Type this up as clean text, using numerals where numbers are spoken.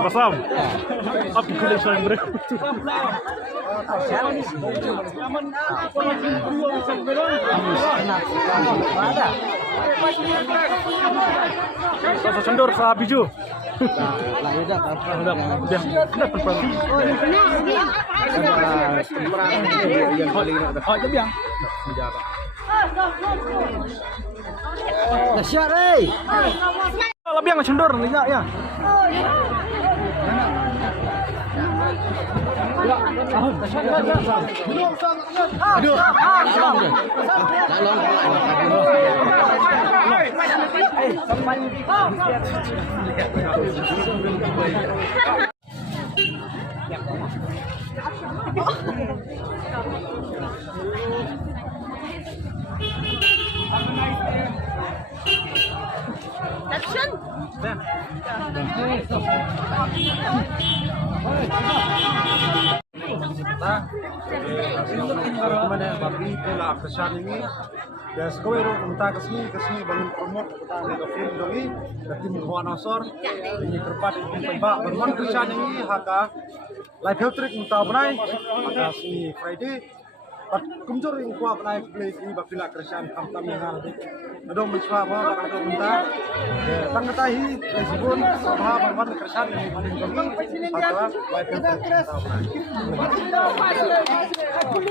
Basam. Apa kau lagi sayang mereka? Pasal cendor sa biju. Lebih yang cendor nih ya. Action! Mana babi pela kesan ini, dan sekarang kita kesini bangun promote kita ada film doi, dari Muhammad Nasor, ini terpat pembak bangun kesan ini haka live health trick kita benai, haka si Friday. Pat kumjur yang kuat naik beli ini bapila kesan kamtam yang ada. Ada mesra bawa bakal ada minta. Tangga tahi resipun sahabat bangun kesan ini paling penting adalah live health trick kita benai.